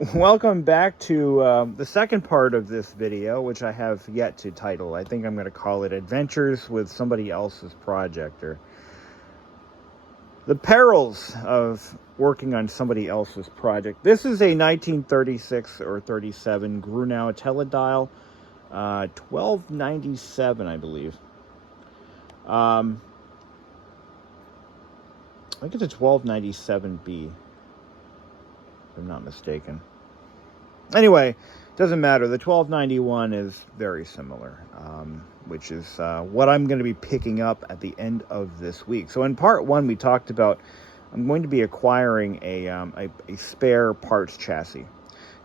Welcome back to the second part of this video, which I have yet to title. I think I'm going to call it Adventures with Somebody Else's Project, or The Perils of Working on Somebody Else's Project. This is a 1936 or 37 Grunow Teledial, 1297, I believe. I think it's a 1297B, if I'm not mistaken. Anyway, doesn't matter. The 1291 is very similar, which is what I'm going to be picking up at the end of this week. So in part one, we talked about I'm going to be acquiring a spare parts chassis.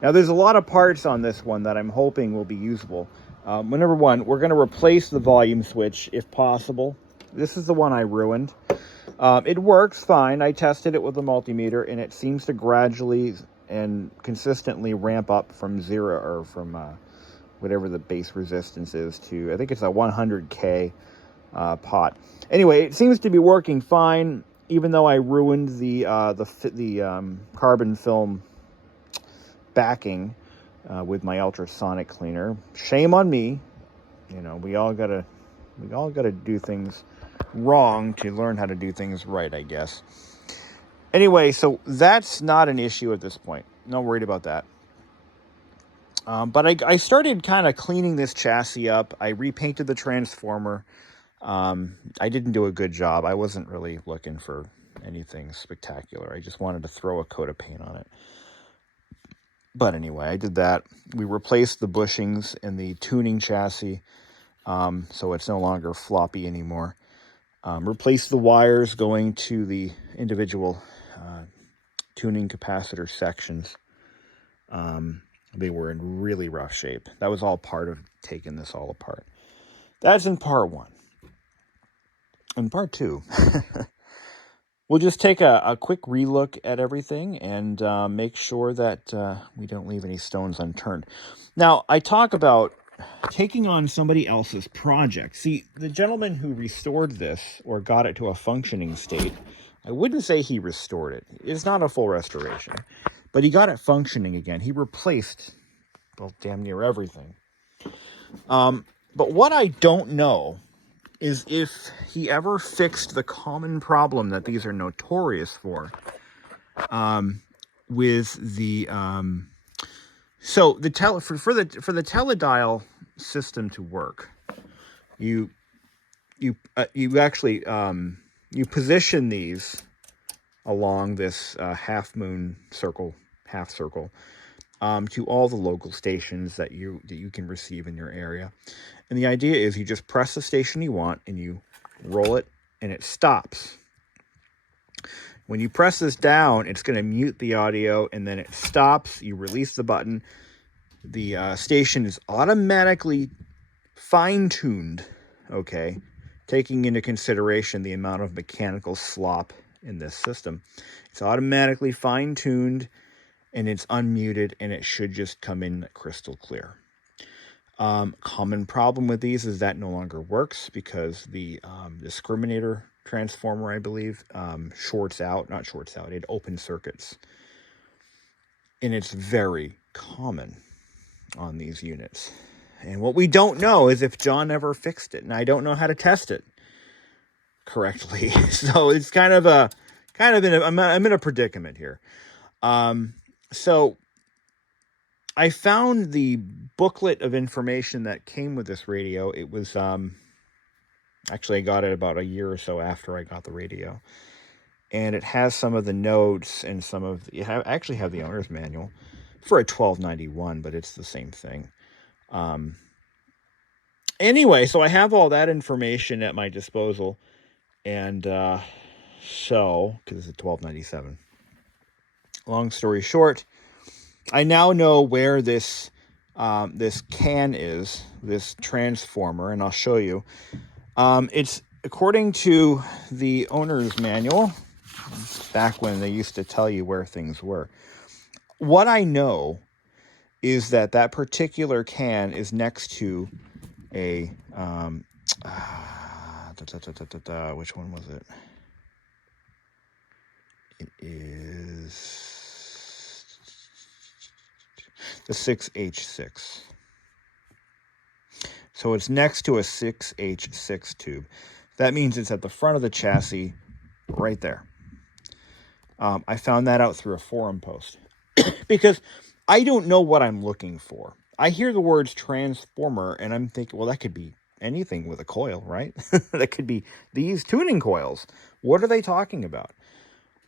Now, there's a lot of parts on this one that I'm hoping will be usable. Number one, we're going to replace the volume switch if possible. This is the one I ruined. It works fine. I tested it with a multimeter, and it seems to gradually and consistently ramp up from zero, or from whatever the base resistance is, to I think it's a 100K pot. Anyway, it seems to be working fine, even though I ruined the carbon film backing with my ultrasonic cleaner. Shame on me. You know, we all gotta do things wrong to learn how to do things right, I guess. Anyway, so that's not an issue at this point. Not worried about that. But I started kind of cleaning this chassis up. I repainted the transformer. I didn't do a good job. I wasn't really looking for anything spectacular. I just wanted to throw a coat of paint on it. But anyway, I did that. We replaced the bushings in the tuning chassis, so it's no longer floppy anymore. Replaced the wires going to the individual tuning capacitor sections. They were in really rough shape. That was all part of taking this all apart. That's in part one. In part two, we'll just take a quick relook at everything and make sure that we don't leave any stones unturned. Now, I talk about taking on somebody else's project. See, the gentleman who restored this, or got it to a functioning state, I wouldn't say he restored it. It's not a full restoration. But he got it functioning again. He replaced, well, damn near everything. But what I don't know is if he ever fixed the common problem that these are notorious for, with the so the for the teledial system to work, you actually you position these along this half circle to all the local stations that you can receive in your area. And the idea is you just press the station you want and you roll it and it stops. When you press this down, it's going to mute the audio, and then it stops. You release the button. The station is automatically fine-tuned, okay, taking into consideration the amount of mechanical slop in this system. It's automatically fine-tuned, and it's unmuted, and it should just come in crystal clear. Common problem with these is that no longer works because the discriminator transformer, I believe, it open circuits. And it's very common on these units. And what we don't know is if John ever fixed it, and I don't know how to test it correctly. So it's I'm in a predicament here. So I found the booklet of information that came with this radio. It was, actually I got it about a year or so after I got the radio. And it has some of the notes and actually have the owner's manual for a 1291, but it's the same thing. Anyway, so I have all that information at my disposal. And, because it's a 1297. Long story short, I now know where this can is, this transformer, and I'll show you. It's according to the owner's manual, back when they used to tell you where things were. What I know is that particular can is next to a, which one was it? It is the 6H6. So it's next to a 6H6 tube. That means it's at the front of the chassis right there. I found that out through a forum post because I don't know what I'm looking for. I hear the words transformer and I'm thinking, well, that could be anything with a coil, right? That could be these tuning coils. What are they talking about?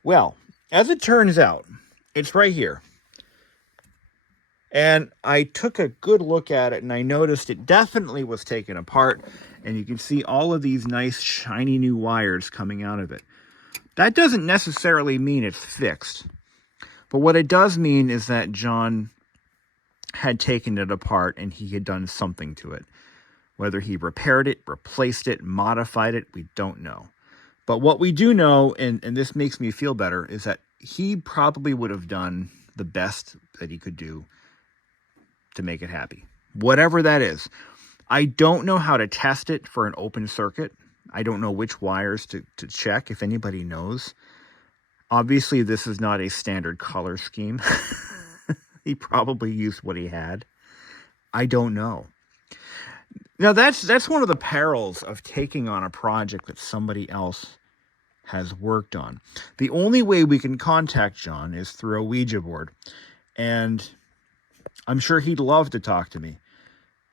Well, as it turns out, it's right here. And I took a good look at it and I noticed it definitely was taken apart. And you can see all of these nice shiny new wires coming out of it. That doesn't necessarily mean it's fixed. But what it does mean is that John had taken it apart and he had done something to it. Whether he repaired it, replaced it, modified it, we don't know. But what we do know, and this makes me feel better, is that he probably would have done the best that he could do to make it happy. Whatever that is. I don't know how to test it for an open circuit. I don't know which wires to check, if anybody knows. Obviously, this is not a standard color scheme. He probably used what he had. I don't know. Now, that's one of the perils of taking on a project that somebody else has worked on. The only way we can contact John is through a Ouija board. And I'm sure he'd love to talk to me,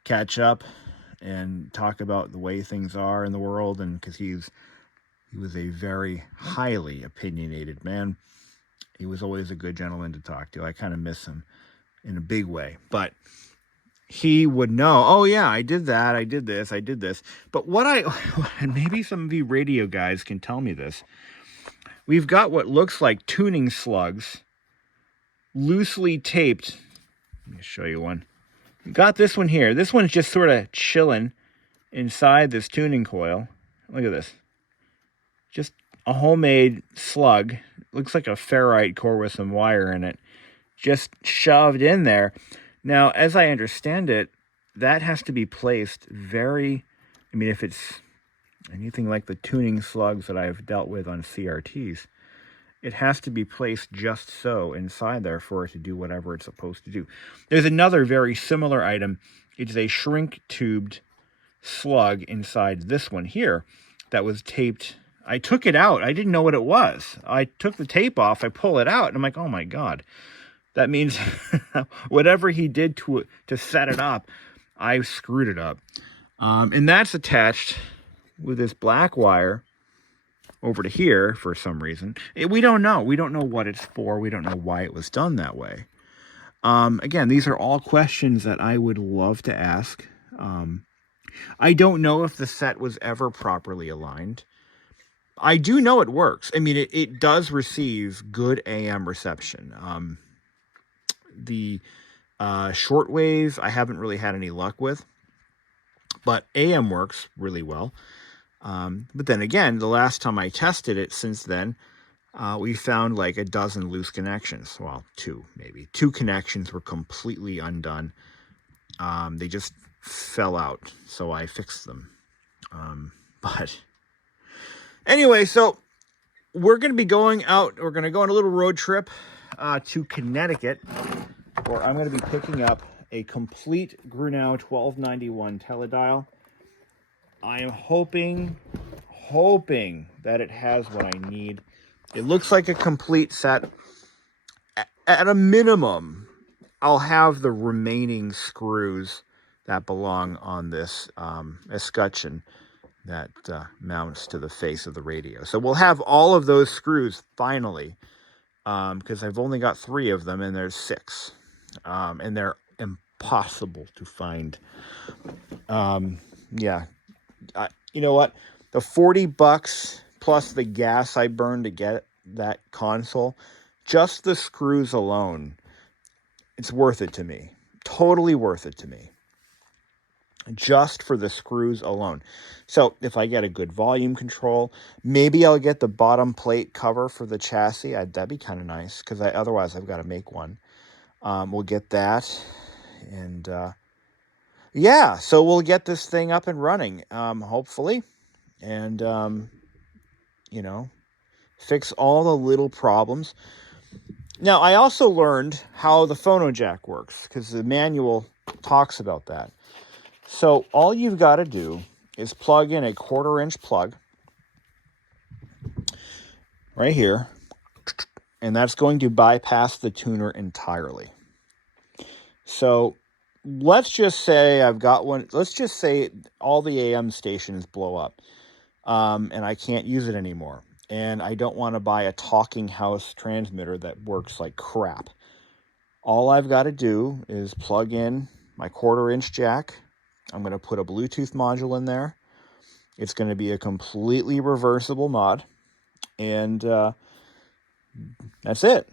catch up, and talk about the way things are in the world. And because he was a very highly opinionated man. He was always a good gentleman to talk to. I kind of miss him in a big way. But he would know, oh yeah, I did that, I did this, I did this. But and maybe some of you radio guys can tell me this. We've got what looks like tuning slugs loosely taped. Let me show you one. We got this one here. This one's just sort of chilling inside this tuning coil. Look at this. Just a homemade slug. Looks like a ferrite core with some wire in it. Just shoved in there. Now, as I understand it, that has to be placed if it's anything like the tuning slugs that I've dealt with on CRTs, it has to be placed just so inside there for it to do whatever it's supposed to do. There's another very similar item. It's a shrink-tubed slug inside this one here that was taped. I took it out. I didn't know what it was. I took the tape off. I pull it out, and I'm like, oh, my God. That means whatever he did to set it up, I screwed it up. And that's attached with this black wire over to here for some reason. We don't know. We don't know what it's for. We don't know why it was done that way. Again, these are all questions that I would love to ask. I don't know if the set was ever properly aligned. I do know it works. I mean, it does receive good AM reception. The shortwave, I haven't really had any luck with, but AM works really well. But then again, the last time I tested it since then, we found like a dozen loose connections. Well, two, maybe. 2 connections were completely undone. They just fell out, so I fixed them. But anyway, so we're going to be going out. We're going to go on a little road trip to Connecticut, where I'm going to be picking up a complete Grunow 1291 Teledial. I am hoping that it has what I need. It looks like a complete set. At a minimum, I'll have the remaining screws that belong on this escutcheon that mounts to the face of the radio. So we'll have all of those screws finally, because I've only got 3 of them and there's 6. And they're impossible to find. Yeah. You know what? The $40 plus the gas I burned to get that console, just the screws alone, it's worth it to me. Totally worth it to me. Just for the screws alone. So if I get a good volume control, maybe I'll get the bottom plate cover for the chassis. That'd be kind of nice, because otherwise I've got to make one. We'll get that. And yeah, so we'll get this thing up and running, hopefully. And, fix all the little problems. Now, I also learned how the phono jack works because the manual talks about that. So all you've got to do is plug in a 1/4-inch plug right here, and that's going to bypass the tuner entirely. So let's just say I've got one. Let's just say all the AM stations blow up, and I can't use it anymore. And I don't want to buy a talking house transmitter that works like crap. All I've got to do is plug in my 1/4-inch jack. I'm going to put a Bluetooth module in there. It's going to be a completely reversible mod. And that's it.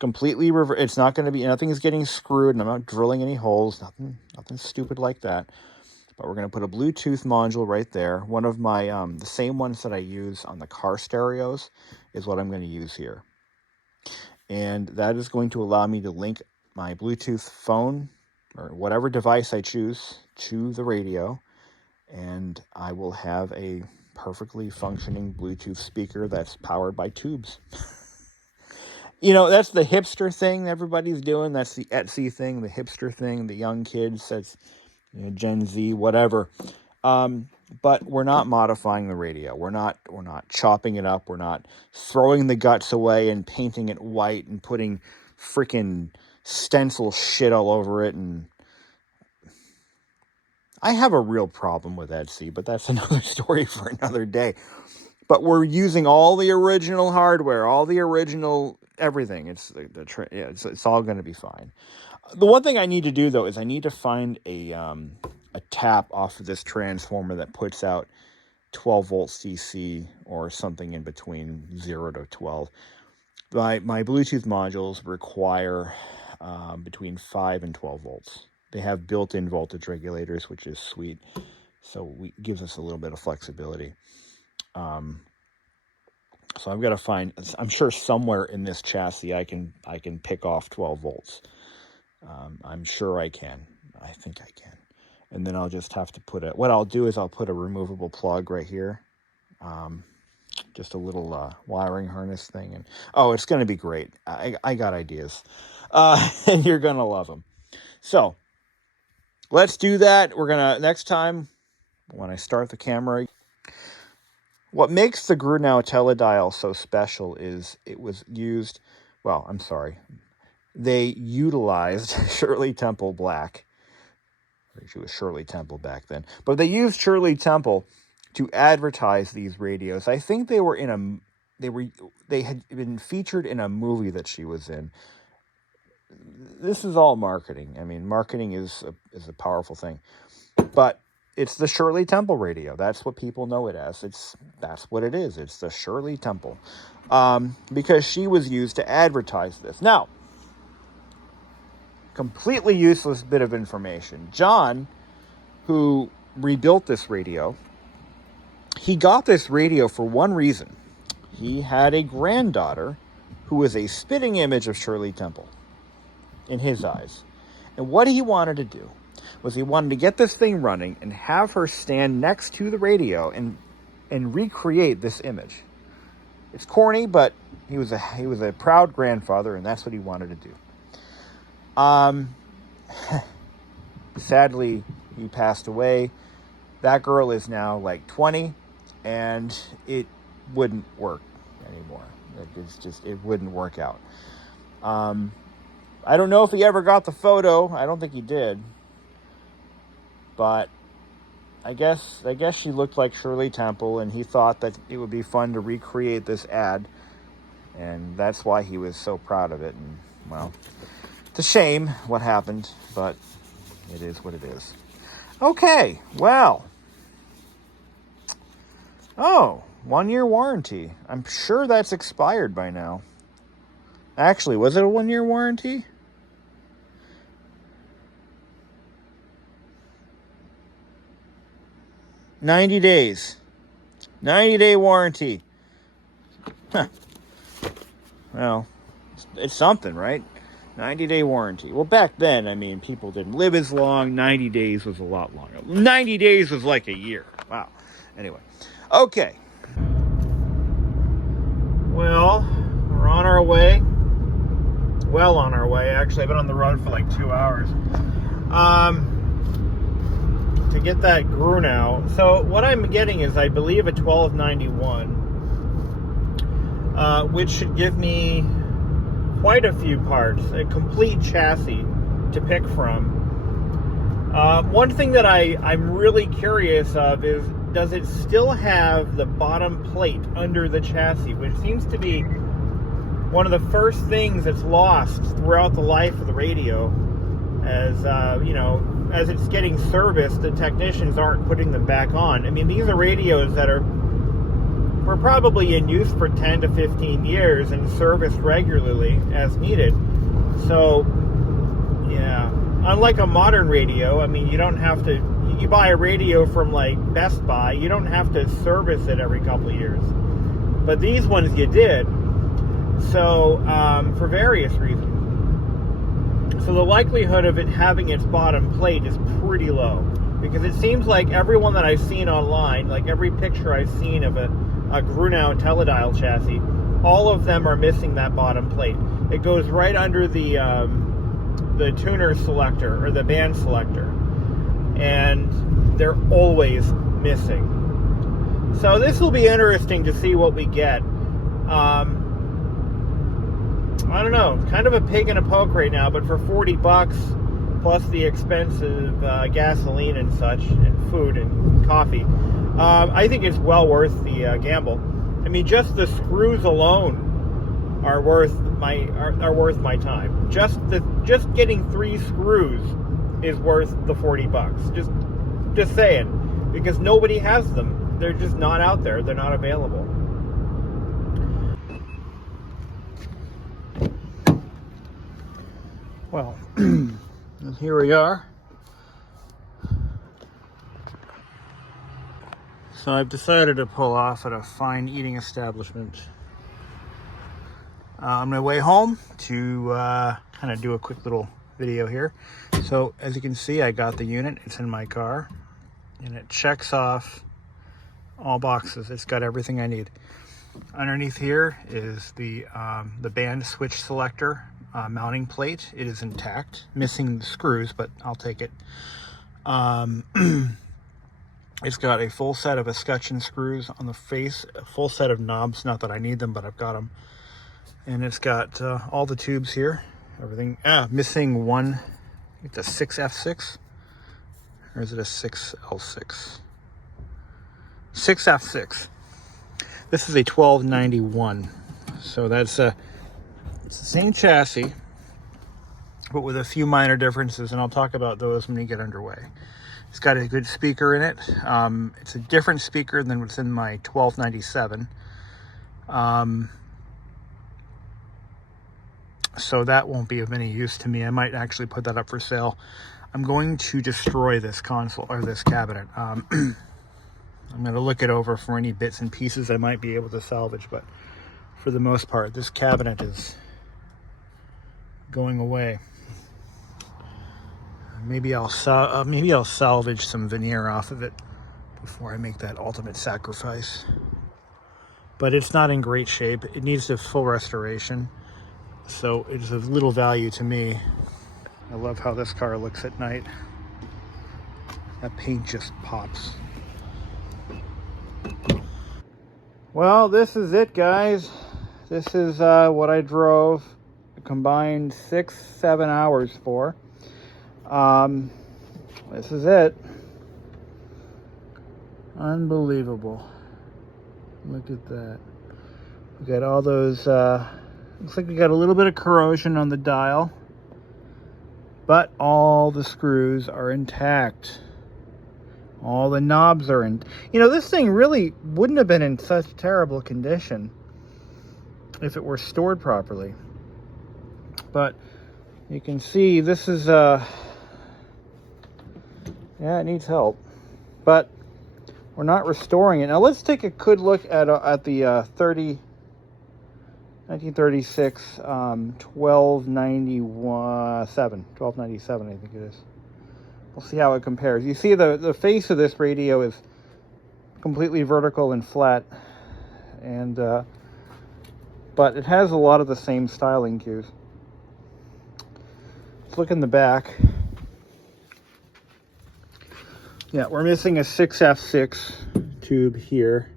Completely it's not going to be, nothing's getting screwed, and I'm not drilling any holes, nothing stupid like that. But we're going to put a Bluetooth module right there. One of my, the same ones that I use on the car stereos is what I'm going to use here. And that is going to allow me to link my Bluetooth phone or whatever device I choose to the radio. And I will have a perfectly functioning Bluetooth speaker that's powered by tubes. You know, that's the hipster thing everybody's doing. That's the Etsy thing, the hipster thing, the young kids, that's Gen Z, whatever. But we're not modifying the radio. We're not chopping it up. We're not throwing the guts away and painting it white and putting freaking stencil shit all over it. And I have a real problem with Etsy, but that's another story for another day. But we're using all the original hardware, all the original everything. It's all going to be fine. The one thing I need to do though is I need to find a tap off of this transformer that puts out 12 volts DC or something in between 0 to 12. My Bluetooth modules require between 5 and 12 volts. They have built-in voltage regulators, which is sweet. So it gives us a little bit of flexibility. So I've got to find, I'm sure somewhere in this chassis I can pick off 12 volts. I'm sure I can. I think I can. And then I'll just have to what I'll do is I'll put a removable plug right here. Just a little wiring harness thing. And oh, it's going to be great. I got ideas. And you're going to love them. So let's do that. We're going to, next time when I start the camera, what makes the Grunow Teledial so special is it was used, they utilized Shirley Temple Black. She was Shirley Temple back then. But they used Shirley Temple to advertise these radios. I think they had been featured in a movie that she was in. This is all marketing. I mean, marketing is a powerful thing. But it's the Shirley Temple radio. That's what people know it as. That's what it is. It's the Shirley Temple. Because she was used to advertise this. Now, completely useless bit of information. John, who rebuilt this radio, he got this radio for one reason. He had a granddaughter who was a spitting image of Shirley Temple in his eyes. And what he wanted to do was he wanted to get this thing running and have her stand next to the radio and recreate this image. It's corny, but he was a proud grandfather, and that's what he wanted to do. Sadly, he passed away. That girl is now like 20, and it wouldn't work anymore. It wouldn't work out. I don't know if he ever got the photo. I don't think he did. But I guess she looked like Shirley Temple, and he thought that it would be fun to recreate this ad, and that's why he was so proud of it. And well, it's a shame what happened, but it is what it is. Okay, well. Oh, 1-year warranty. I'm sure that's expired by now. Actually, was it a 1-year warranty? $90 days. 90-day warranty. Huh. Well, it's something, right? 90-day warranty. Well, back then, I mean, people didn't live as long. 90 days was a lot longer. 90 days was like a year. Wow. Anyway. Okay. Well, we're on our way. well on our way. Actually, I've been on the road for like 2 hours. To get that Grunow. So what I'm getting is, I believe, a 1291, which should give me quite a few parts, a complete chassis to pick from. One thing that I'm really curious of is, does it still have the bottom plate under the chassis, which seems to be one of the first things that's lost throughout the life of the radio. As you know, as it's getting serviced, the technicians aren't putting them back on. I mean, these are radios that were probably in use for 10 to 15 years and serviced regularly as needed. So, yeah, unlike a modern radio, I mean, you don't have to. You buy a radio from like Best Buy, you don't have to service it every couple of years. But these ones you did. So, for various reasons. So the likelihood of it having its bottom plate is pretty low, because it seems like everyone that I've seen online, like every picture I've seen of a Grunow Teledial chassis, all of them are missing that bottom plate. It goes right under the tuner selector or the band selector, and they're always missing. So this will be interesting to see what we get. I don't know, kind of a pig in a poke right now, but for 40 bucks plus the expensive gasoline and such, and food and coffee, I think it's well worth the gamble. I mean, just the screws alone are worth my time. Just getting 3 screws is worth the 40 bucks. Just saying, because nobody has them. They're just not out there. They're not available. Well, and here we are. So I've decided to pull off at a fine eating establishment on my way home to kind of do a quick little video here. So as you can see, I got the unit. It's in my car, and it checks off all boxes. It's got everything I need. Underneath here is the band switch selector mounting plate. It is intact, missing the screws, but I'll take it. It's got a full set of escutcheon screws on the face, a full set of knobs, not that I need them, but I've got them. And it's got all the tubes here, everything. Missing one. It's a 6F6, or is it a 6L6? 6F6. This is a 1291, so that's it's the same chassis, but with a few minor differences, and I'll talk about those when we get underway. It's got a good speaker in it. It's a different speaker than what's in my 1297. So that won't be of any use to me. I might actually put that up for sale. I'm going to destroy this console, or this cabinet. I'm going to look it over for any bits and pieces I might be able to salvage, but for the most part, this cabinet is going away. Maybe I'll salvage some veneer off of it before I make that ultimate sacrifice. But it's not in great shape. It needs a full restoration, so it's of little value to me. I love how this car looks at night. That paint just pops. Well, this is it, guys. This is what I drove a combined 6-7 hours for. This is it. Unbelievable. Look at that. We got all those, looks like we got a little bit of corrosion on the dial, but all the screws are intact. All the knobs are in. You know, this thing really wouldn't have been in such terrible condition if it were stored properly. But you can see this is, yeah, it needs help. But we're not restoring it. Now let's take a good look at the 1936 1297, I think it is. We'll see how it compares. You see the face of this radio is completely vertical and flat, and but it has a lot of the same styling cues. let's look in the back. Yeah, we're missing a 6F6 tube here.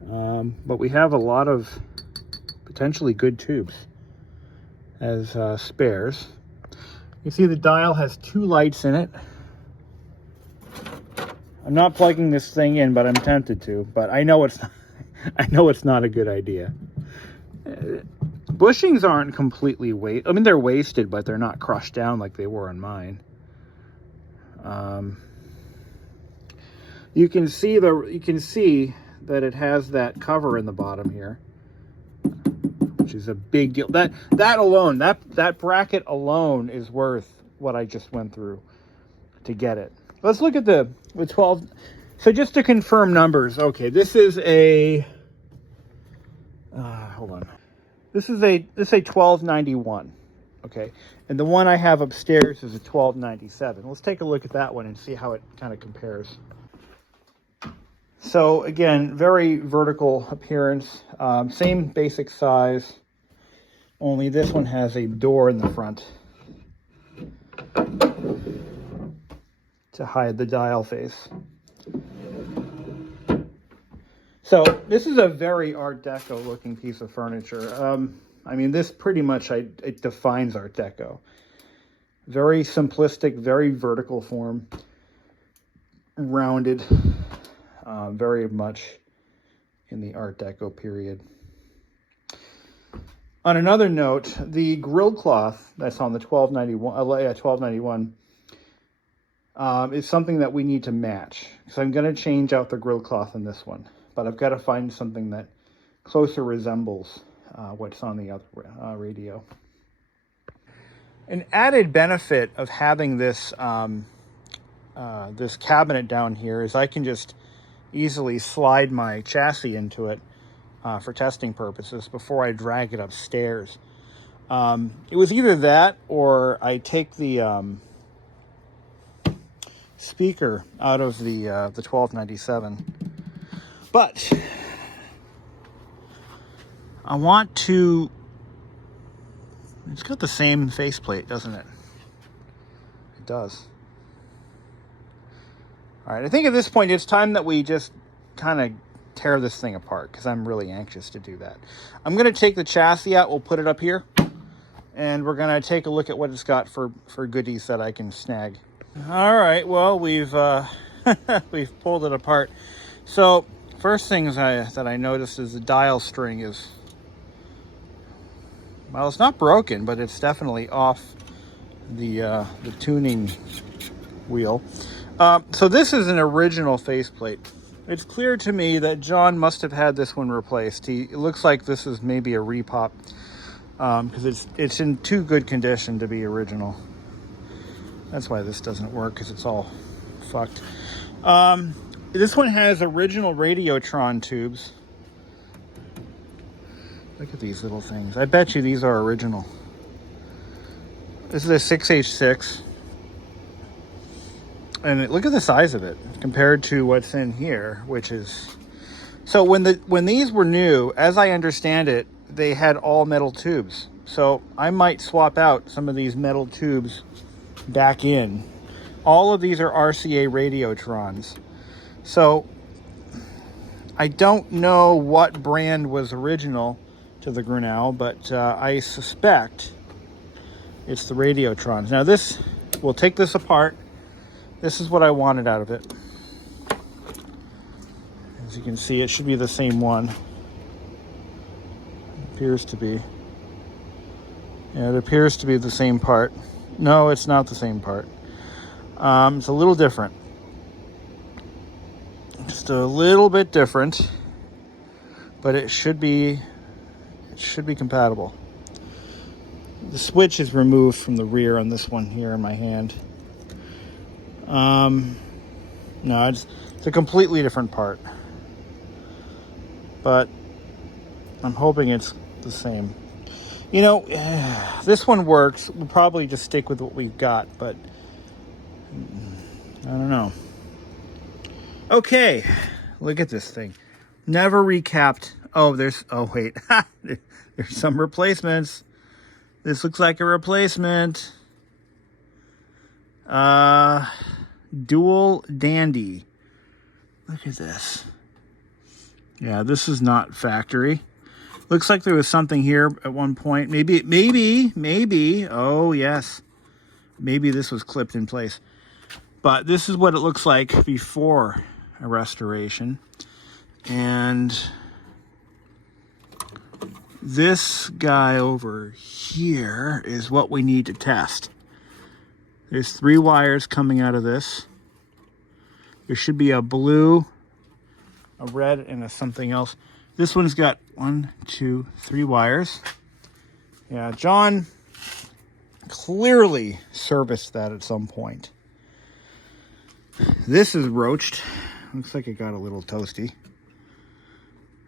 But we have a lot of potentially good tubes as spares. You see the dial has 2 lights in it. I'm not plugging this thing in, but I'm tempted to. But I know it's not, I know it's not a good idea. Bushings aren't completely wasted. I mean, they're wasted, but they're not crushed down like they were on mine. You can see that it has that cover in the bottom here, which is a big deal. That alone, that bracket alone is worth what I just went through to get it. Let's look at the 12. So just to confirm numbers, okay, this is a hold on. This is a 1291, okay, and the one I have upstairs is a 1297. Let's take a look at that one and see how it kind of compares. So again, very vertical appearance, same basic size, only this one has a door in the front to hide the dial face. So this is a very Art Deco looking piece of furniture. I mean, this pretty much, it defines Art Deco. Very simplistic, very vertical form, rounded, very much in the Art Deco period. On another note, the grill cloth that's on the 1291 is something that we need to match. So I'm going to change out the grill cloth in this one, but I've got to find something that closer resembles what's on the other radio. An added benefit of having this this cabinet down here is I can just easily slide my chassis into it for testing purposes before I drag it upstairs. It was either that or I take the speaker out of the 1297. But I want to, it's got the same faceplate, doesn't it? It does. All right, I think at this point it's time that we just kind of tear this thing apart because I'm really anxious to do that. I'm going to take the chassis out, we'll put it up here, and we're going to take a look at what it's got for goodies that I can snag. All right, well, we've we've pulled it apart. So first things that I noticed is the dial string is, well, it's not broken, but it's definitely off the tuning wheel. So this is an original faceplate. It's clear to me that John must have had this one replaced. It looks like this is maybe a repop because it's in too good condition to be original. That's why this doesn't work, because it's all fucked. This one has original Radiotron tubes. Look at these little things. I bet you these are original. This is a 6H6. And look at the size of it compared to what's in here, which is... So when these were new, as I understand it, they had all metal tubes. So I might swap out some of these metal tubes back in. All of these are RCA Radiotrons. So I don't know what brand was original to the Grunow, but I suspect it's the Radiotrons. Now this, we'll take this apart. This is what I wanted out of it. As you can see, it should be the same one. It appears to be. Yeah, it appears to be the same part. No, it's not the same part. It's a little different. Just a little bit different, but it should be compatible. The switch is removed from the rear on this one here in my hand. No, it's a completely different part, but I'm hoping it's the same. You know, this one works. We'll probably just stick with what we've got, but I don't know. Okay, look at this thing. Never recapped. Oh, wait. There's some replacements. This looks like a replacement. Dual Dandy. Look at this. Yeah, this is not factory. Looks like there was something here at one point. Maybe. Oh, yes. Maybe this was clipped in place. But this is what it looks like before a restoration. And this guy over here is what we need to test. There's 3 wires coming out of this. There should be a blue, a red, and a something else. This one's got 1, 2, 3 wires. Yeah, John clearly serviced that at some point. This is roached. Looks like it got a little toasty.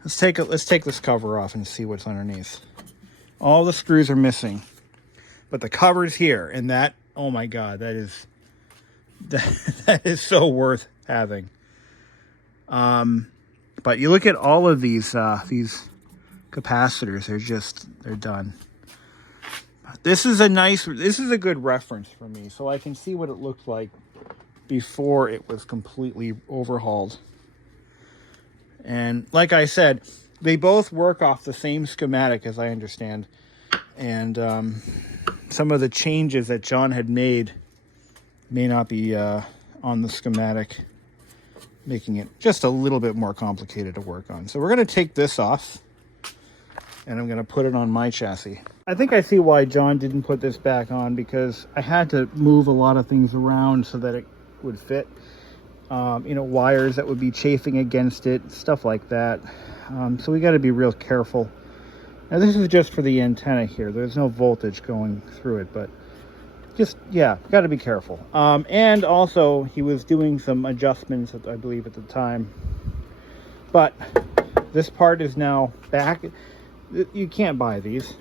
Let's take this cover off and see what's underneath. All the screws are missing, but the cover's here, and that, oh my God, that is so worth having. But you look at all of these capacitors, they're done. This is a good reference for me, so I can see what it looked like before it was completely overhauled. And like I said, they both work off the same schematic, as I understand. And some of the changes that John had made may not be on the schematic, making it just a little bit more complicated to work on. So we're going to take this off, and I'm going to put it on my chassis. I think I see why John didn't put this back on, because I had to move a lot of things around so that it would fit. Wires that would be chafing against it, stuff like that. So we got to be real careful. Now this is just for the antenna here. There's no voltage going through it, but just, yeah, got to be careful. And also he was doing some adjustments, I believe, at the time. But this part is now back. You can't buy these.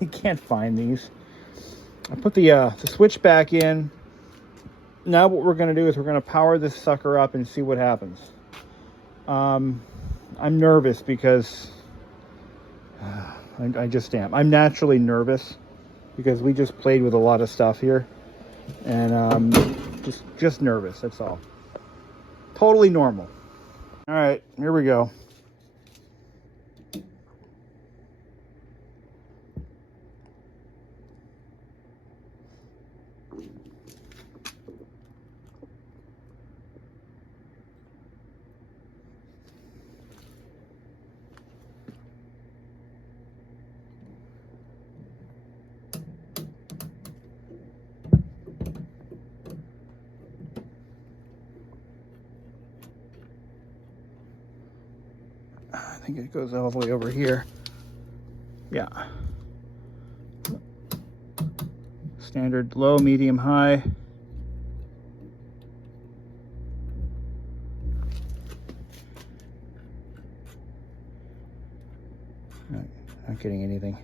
You can't find these. I put the switch back in. Now what we're going to do is we're going to power this sucker up and see what happens. I'm nervous because I just am. I'm naturally nervous because we just played with a lot of stuff here, and just nervous. That's all. Totally normal. All right, here we go. I think it goes all the way over here. Yeah. Standard low, medium, high. Not getting anything.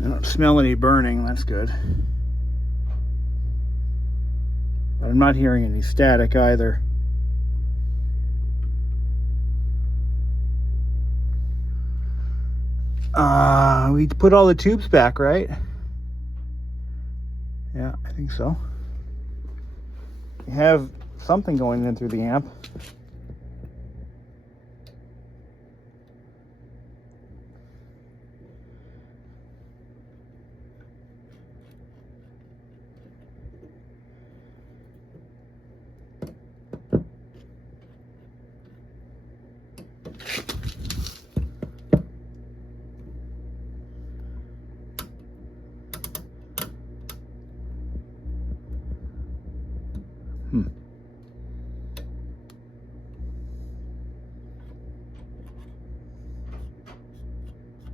I don't smell any burning, that's good. But I'm not hearing any static either. We put all the tubes back, right? Yeah, I think so. You have something going in through the amp.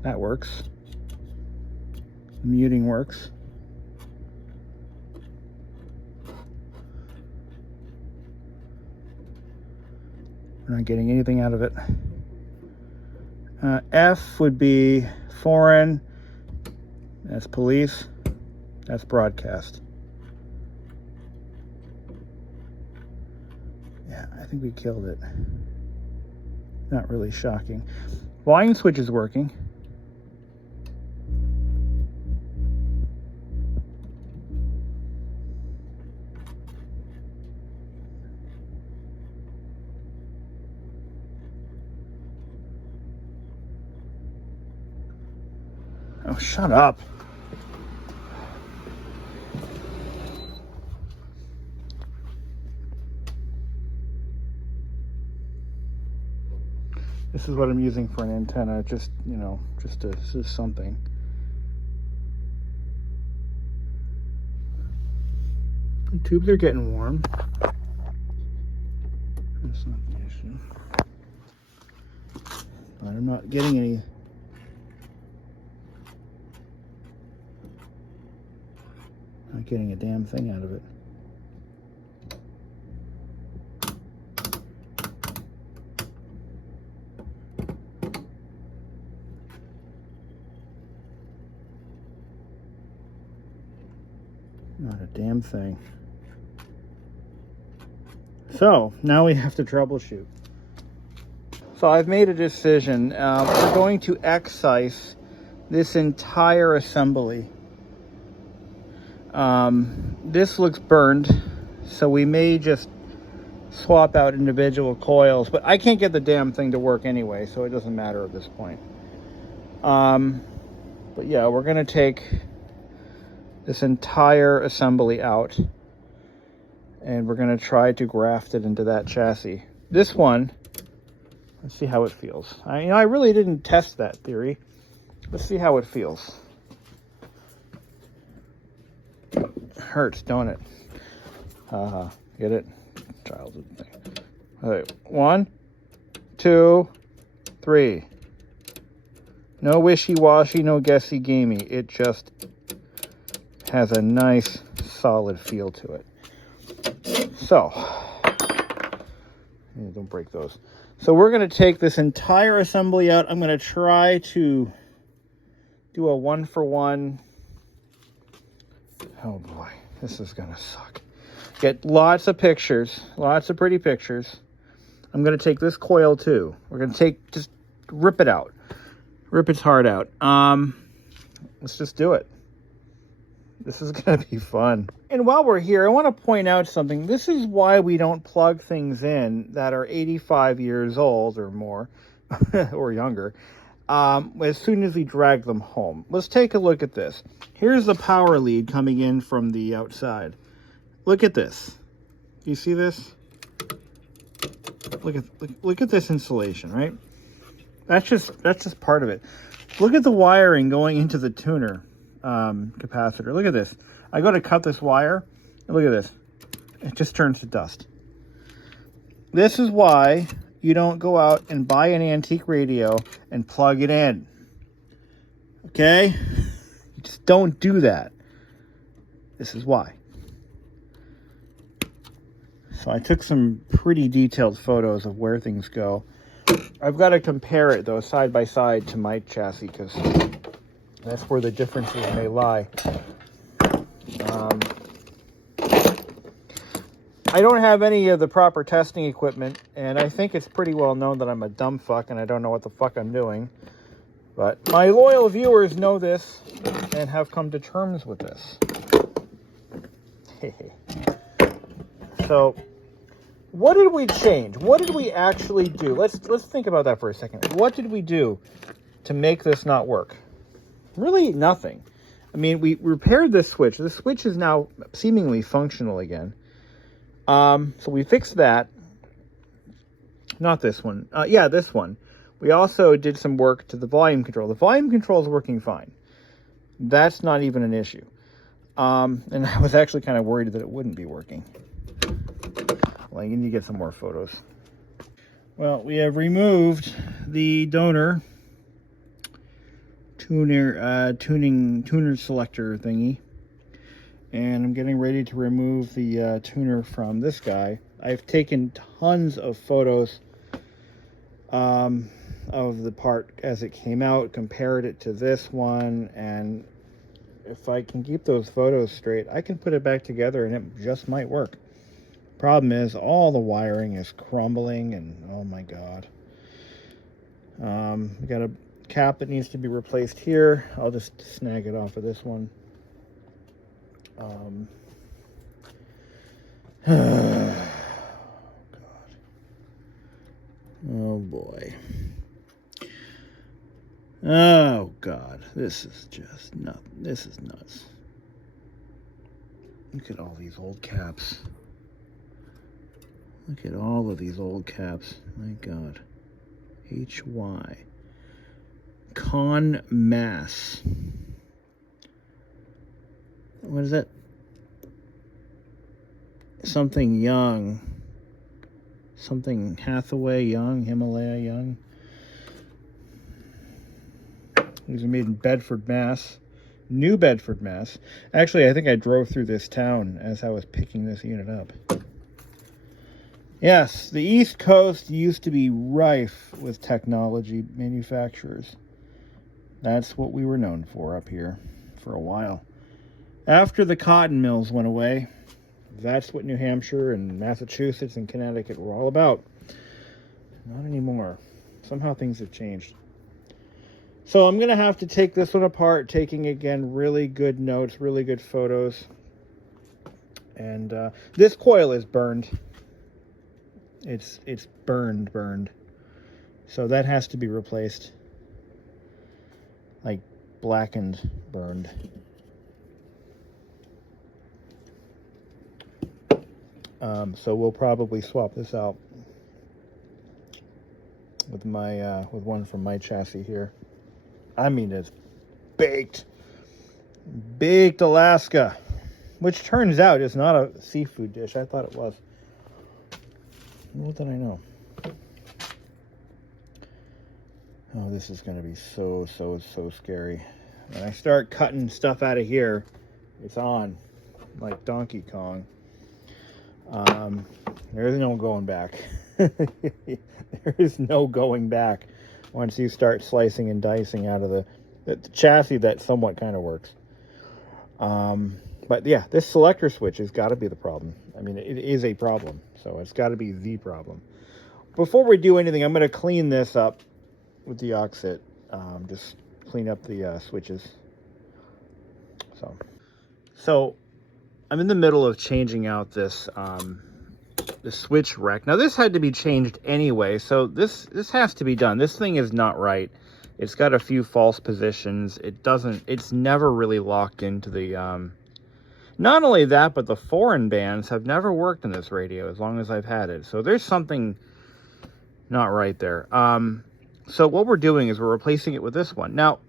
That works. The muting works. We're not getting anything out of it. F would be foreign. That's police. That's broadcast. Yeah, I think we killed it. Not really shocking. Volume switch is working. Oh, shut up. This is what I'm using for an antenna, just, you know, just something. The tubes are getting warm. That's not the issue. But I'm not getting any. Not getting a damn thing out of it. Not a damn thing. So now we have to troubleshoot. So I've made a decision. We're going to excise this entire assembly. This looks burned, so we may just swap out individual coils, but I can't get the damn thing to work anyway, so it doesn't matter at this point. But yeah, we're gonna take this entire assembly out and we're gonna try to graft it into that chassis. This one, let's see how it feels. I really didn't test that theory. Let's see how it feels. Hurts, don't it? Get it? Childhood thing. All right, 1, 2, 3. No wishy-washy, no guessy-gamey. It just has a nice, solid feel to it. So, yeah, don't break those. So we're going to take this entire assembly out. I'm going to try to do a 1-for-1. Oh boy, this is going to suck. Get lots of pictures, lots of pretty pictures. I'm going to take this coil too. We're going to just rip it out. Rip its heart out. Let's just do it. This is going to be fun. And while we're here, I want to point out something. This is why we don't plug things in that are 85 years old or more, or younger, as soon as we drag them home. Let's take a look at this. Here's the power lead coming in from the outside. Look at this. You see this? Look at this insulation, right? That's just part of it. Look at the wiring going into the tuner capacitor. Look at this. I go to cut this wire, and look at this. It just turns to dust. This is why you don't go out and buy an antique radio and plug it in. Okay? You just don't do that. This is why. So I took some pretty detailed photos of where things go. I've got to compare it, though, side by side to my chassis, because that's where the differences may lie. I don't have any of the proper testing equipment, and I think it's pretty well known that I'm a dumb fuck and I don't know what the fuck I'm doing. But my loyal viewers know this and have come to terms with this. So, what did we change? What did we actually do? Let's think about that for a second. What did we do to make this not work? Really nothing. I mean, we repaired this switch. The switch is now seemingly functional again. So we fixed that. Not this one. Yeah, this one. We also did some work to the volume control. The volume control is working fine. That's not even an issue. And I was actually kind of worried that it wouldn't be working. Well, I need to get some more photos. Well, we have removed the donor tuner selector thingy, and I'm getting ready to remove the tuner from this guy. I've taken tons of photos of the part as it came out, compared it to this one, and if I can keep those photos straight, I can put it back together and it just might work. Problem is, all the wiring is crumbling, and oh my god. We got a cap that needs to be replaced here. I'll just snag it off of this one. Oh god. Oh boy. Oh god, this is just nuts. This is nuts. Look at all these old caps. Look at all of these old caps. My god. HY. Con Mass. What is that? Something Young. Something Hathaway Young. Himalaya Young. These are made in Bedford, Mass. New Bedford, Mass. Actually, I think I drove through this town as I was picking this unit up. Yes, the East Coast used to be rife with technology manufacturers. That's what we were known for up here for a while. After the cotton mills went away, that's what New Hampshire and Massachusetts and Connecticut were all about. Not anymore. Somehow things have changed. So I'm going to have to take this one apart, taking, again, really good notes, really good photos. And this coil is burned. It's burned. So that has to be replaced. Like, blackened, burned. So we'll probably swap this out with my with one from my chassis here. I mean, it's baked Alaska, which turns out is not a seafood dish. I thought it was. What did I know? Oh, this is going to be so scary. When I start cutting stuff out of here, it's on, like Donkey Kong. There's no going back. There is no going back once you start slicing and dicing out of the chassis. That somewhat kind of works. But yeah, this selector switch has got to be the problem. I mean, it is a problem, so it's got to be the problem. Before we do anything, I'm going to clean this up with the Oxit. Just clean up the switches. So I'm in the middle of changing out this the switch rack. Now this had to be changed anyway, so this has to be done. This thing is not right. It's got a few false positions. It's never really locked into the not only that, but the foreign bands have never worked in this radio as long as I've had it. So there's something not right there. So what we're doing is we're replacing it with this one. Now,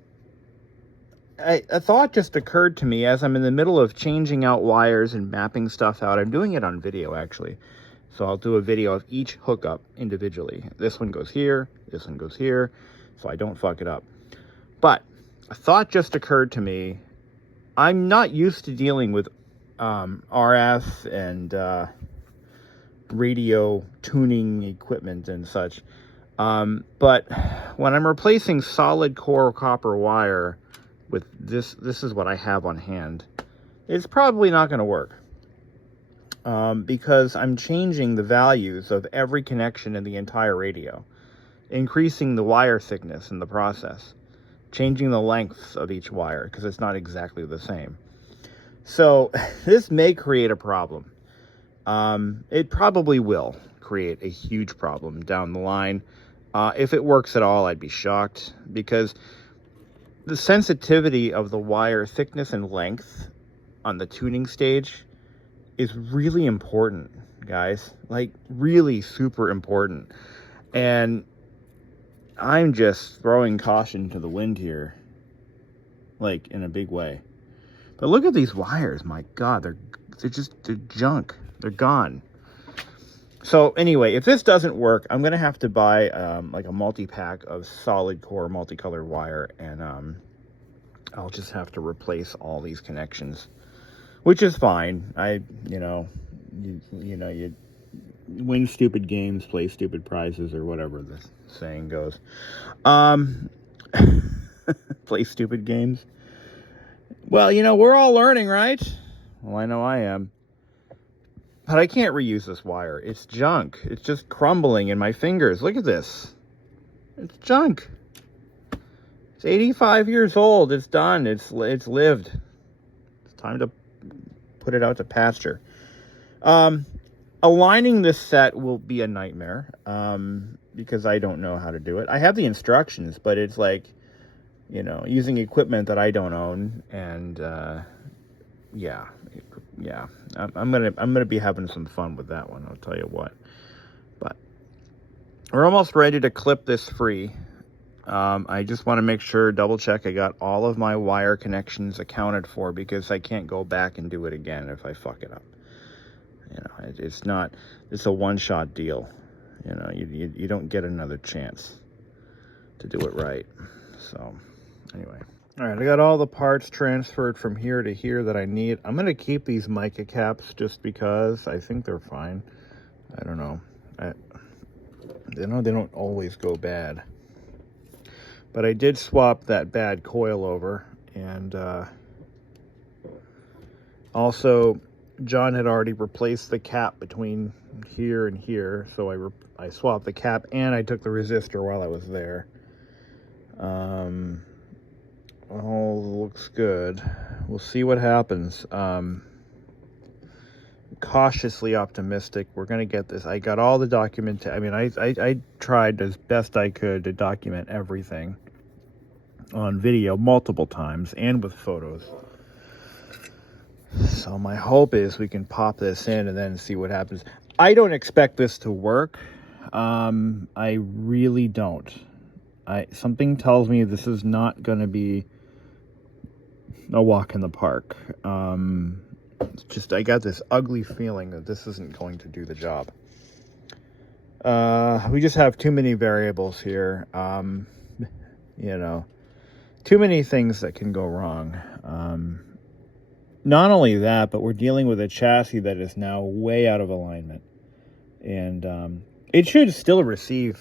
a thought just occurred to me as I'm in the middle of changing out wires and mapping stuff out. I'm doing it on video, actually. So I'll do a video of each hookup individually. This one goes here, this one goes here, so I don't fuck it up. But a thought just occurred to me. I'm not used to dealing with RF and radio tuning equipment and such. But when I'm replacing solid core copper wire with this is what I have on hand, it's probably not going to work. Because I'm changing the values of every connection in the entire radio, increasing the wire thickness in the process, changing the lengths of each wire because it's not exactly the same. So this may create a problem. It probably will create a huge problem down the line. If it works at all, I'd be shocked, because the sensitivity of the wire thickness and length on the tuning stage is really important, guys. Like, really super important. And I'm just throwing caution to the wind here, like, in a big way. But look at these wires. My God, they're junk. They're gone. So anyway, if this doesn't work, I'm gonna have to buy like a multi-pack of solid core multicolored wire, and I'll just have to replace all these connections, which is fine. You win stupid games, play stupid prizes, or whatever the saying goes. Play stupid games. Well, we're all learning, right? Well, I know I am. But I can't reuse this wire. It's junk. It's just crumbling in my fingers. Look at this. It's junk. It's 85 years old. It's done. It's lived. It's time to put it out to pasture. Aligning this set will be a nightmare, because I don't know how to do it. I have the instructions, but it's like, you know, using equipment that I don't own, and yeah, I'm gonna be having some fun with that one, I'll tell you what. But we're almost ready to clip this free. I just want to make sure, double check I got all of my wire connections accounted for, because I can't go back and do it again if I fuck it up. You know, it's a one-shot deal. You know, you don't get another chance to do it right. So anyway, all right, I got all the parts transferred from here to here that I need. I'm gonna keep these mica caps just because I think they're fine. I don't know. They don't always go bad. But I did swap that bad coil over, and also John had already replaced the cap between here and here, so I swapped the cap and I took the resistor while I was there. All looks good. We'll see what happens. Cautiously optimistic we're gonna get this. I got all the document. I mean, I tried as best I could to document everything on video multiple times and with photos. So my hope is we can pop this in and then see what happens. I don't expect this to work. I really don't. Something tells me this is not going to be a walk in the park. It's just, I got this ugly feeling that this isn't going to do the job. We just have too many variables here. You know, too many things that can go wrong. Not only that, but we're dealing with a chassis that is now way out of alignment. And it should still receive,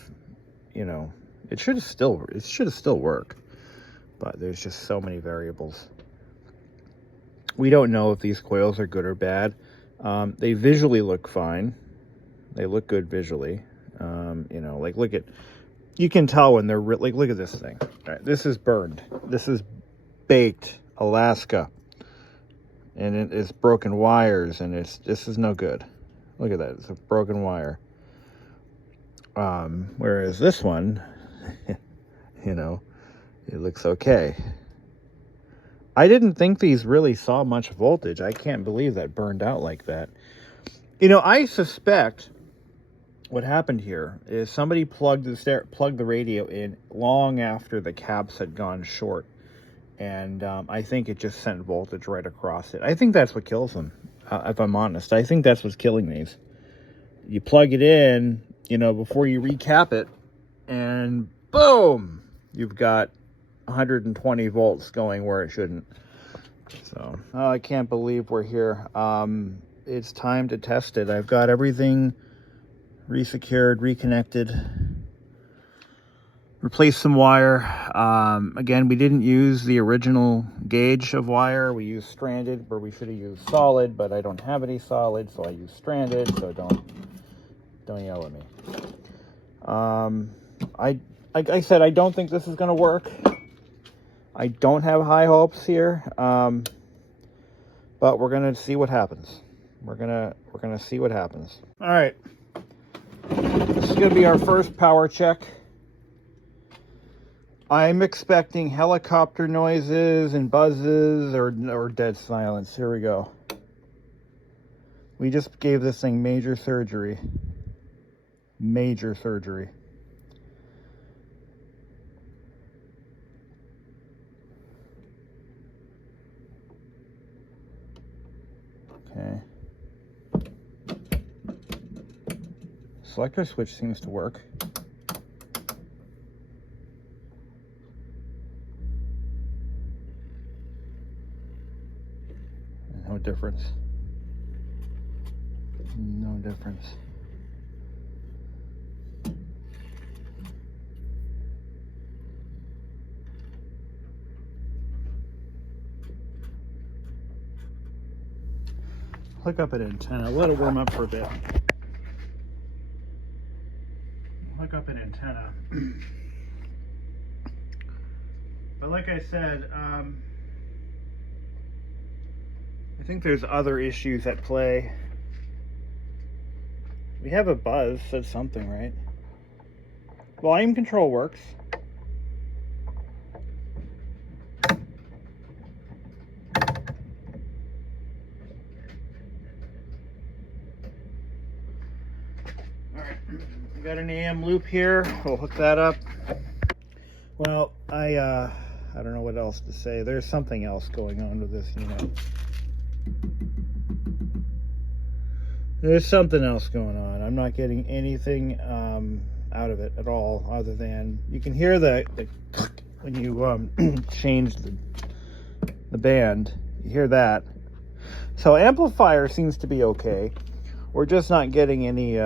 you know, it should still work. But there's just so many variables. We don't know if these coils are good or bad. They visually look fine. They look good visually. You know, like you can tell when they're like, look at this thing. All right, this is burned. This is baked Alaska. And it's broken wires, and this is no good. Look at that, it's a broken wire. Whereas this one, you know, it looks okay. I didn't think these really saw much voltage. I can't believe that burned out like that. You know, I suspect what happened here is somebody plugged the radio in long after the caps had gone short. And I think it just sent voltage right across it. I think that's what kills them, if I'm honest. I think that's what's killing these. You plug it in, you know, before you recap it, and boom, you've got 120 volts going where it shouldn't. So, I can't believe we're here. It's time to test it. I've got everything resecured, reconnected. Replace some wire. Again, we didn't use the original gauge of wire. We used stranded where we should have used solid, but I don't have any solid, so I use stranded, so don't yell at me. Like I said, I don't think this is going to work. I don't have high hopes here, but we're going to see what happens. We're gonna see what happens. All right. This is going to be our first power check. I'm expecting helicopter noises and buzzes or dead silence. Here we go. We just gave this thing major surgery. Major surgery. Okay. Selector switch seems to work. No difference. No difference. hook up an antenna. Let it warm up for a bit. Hook up an antenna. But like I said, I think there's other issues at play. We have a buzz, said something, right? Volume control works. Alright, we got an AM loop here. We'll hook that up. Well, I don't know what else to say. There's something else going on with this unit. There's something else going on. I'm not getting anything out of it at all, other than you can hear the when you change the band. You hear that. So amplifier seems to be okay. We're just not getting any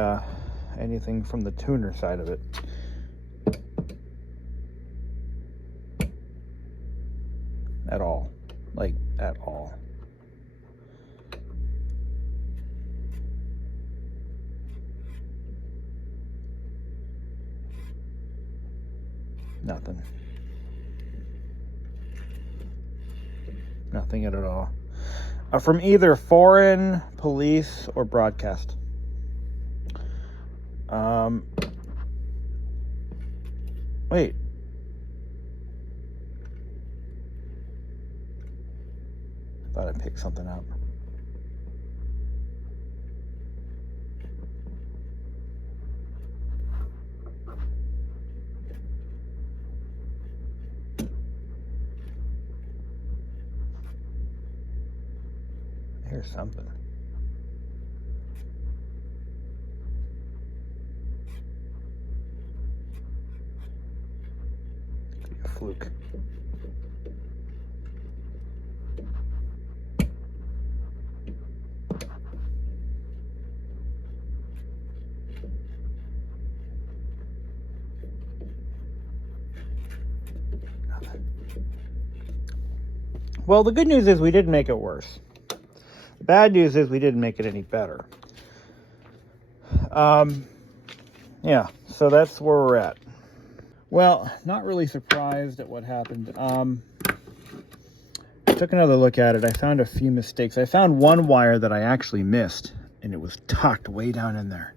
anything from the tuner side of it. At all. Like, at all. Nothing. Nothing at all. From either foreign, police, or broadcast. Wait. I thought I picked something up. Here's something. Could be a fluke. Well, the good news is we didn't make it worse. The bad news is we didn't make it any better. Yeah, so that's where we're at. Well, not really surprised at what happened. I took another look at it. I found a few mistakes. I found one wire that I actually missed, and it was tucked way down in there.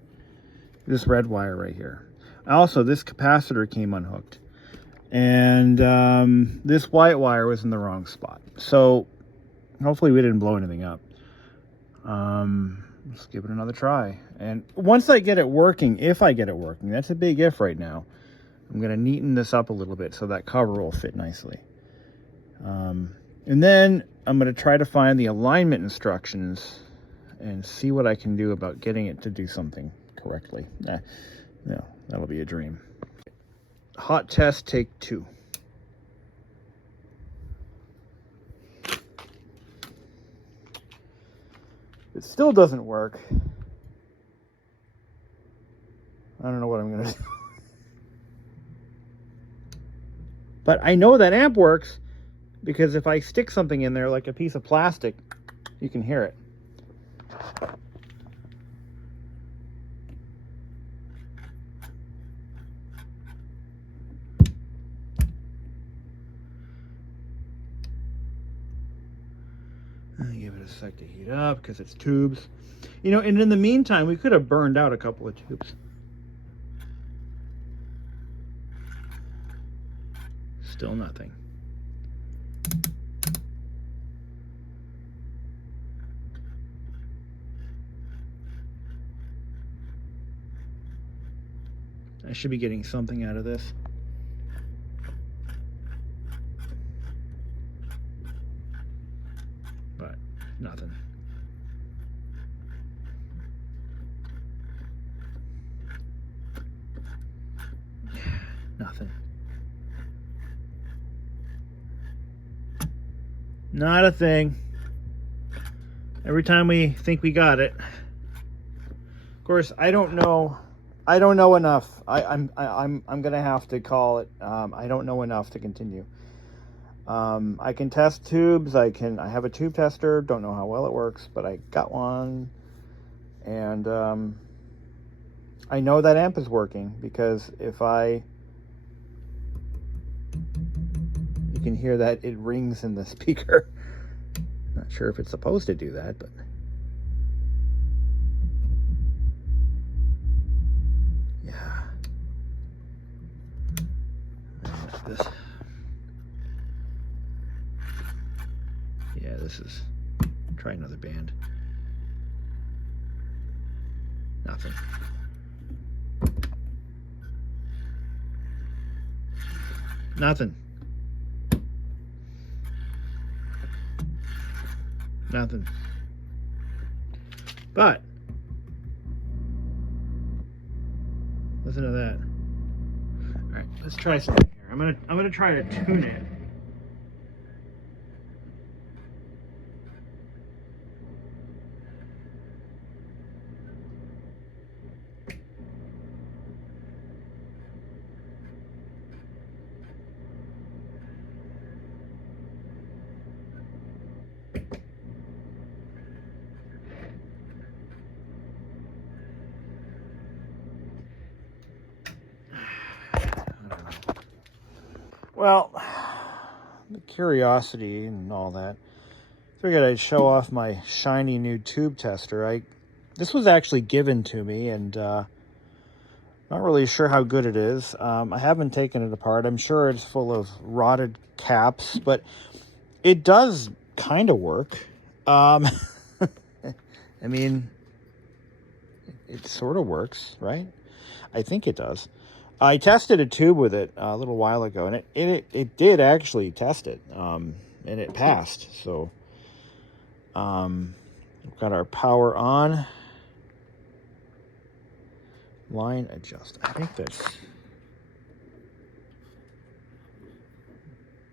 This red wire right here. Also, this capacitor came unhooked. And this white wire was in the wrong spot. So hopefully we didn't blow anything up. Let's give it another try. And once I get it working, if I get it working, that's a big if right now, I'm going to neaten this up a little bit so that cover will fit nicely. And then I'm going to try to find the alignment instructions and see what I can do about getting it to do something correctly. No, that'll be a dream. Hot test take 2. It still doesn't work. I don't know what I'm going to do. But I know that amp works because if I stick something in there like a piece of plastic, you can hear it. Give it a sec to heat up because it's tubes. You know, and in the meantime, we could have burned out a couple of tubes. Still nothing. I should be getting something out of this. But nothing. Nothing. Not a thing. Every time we think we got it. Of course, I don't know enough. I'm gonna have to call it. I don't know enough to continue. I can test tubes. I have a tube tester. Don't know how well it works, but I got one. And I know that amp is working because you can hear that it rings in the speaker. Not sure if it's supposed to do that, but yeah. This. Yeah, this is. Try another band. Nothing. Nothing. Nothing. But listen to that. All right, let's try something here. I'm gonna try to tune it. Well, the curiosity and all that. Figured I'd show off my shiny new tube tester. This was actually given to me, and not really sure how good it is. I haven't taken it apart. I'm sure it's full of rotted caps, but it does kind of work. I mean, it sort of works, right? I think it does. I tested a tube with it a little while ago, and it did actually test it, and it passed. So we've got our power on. Line adjust. I think that's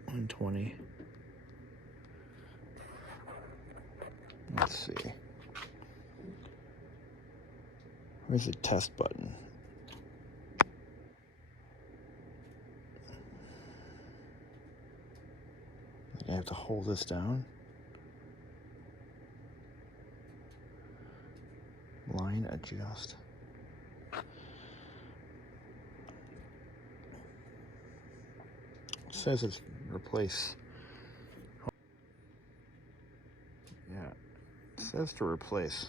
120. Let's see. Where's the test button? I have to hold this down. Line adjust. It says it's replace. Yeah, it says to replace.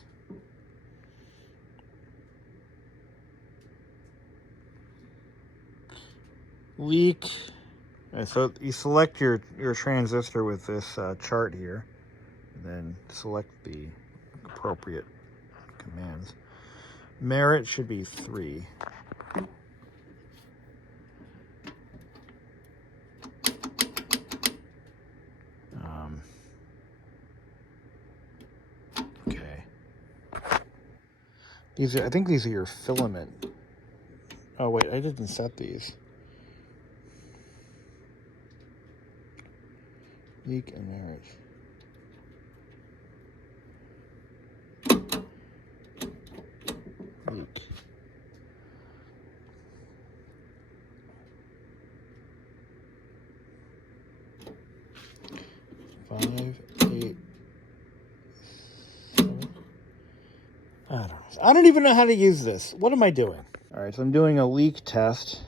Leak. And so you select your transistor with this chart here, and then select the appropriate commands. Merit should be 3. Okay. I think these are your filament. Oh wait, I didn't set these. Leak and merit. Leak. Five, 8, 7. I don't even know how to use this. What am I doing? All right, so I'm doing a leak test.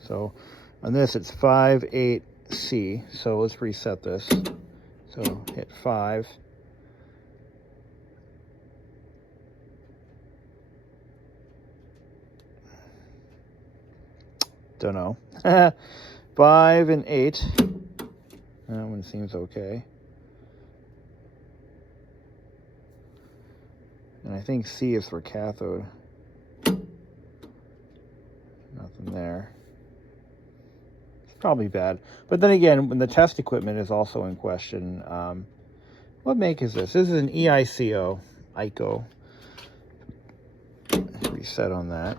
So on this, it's 5, 8, C. So let's reset this. So hit 5. Don't know. 5 and 8. That one seems okay. And I think C is for cathode. Nothing there. It's probably bad. But then again, when the test equipment is also in question, what make is this? This is an EICO. ICO. Reset on that.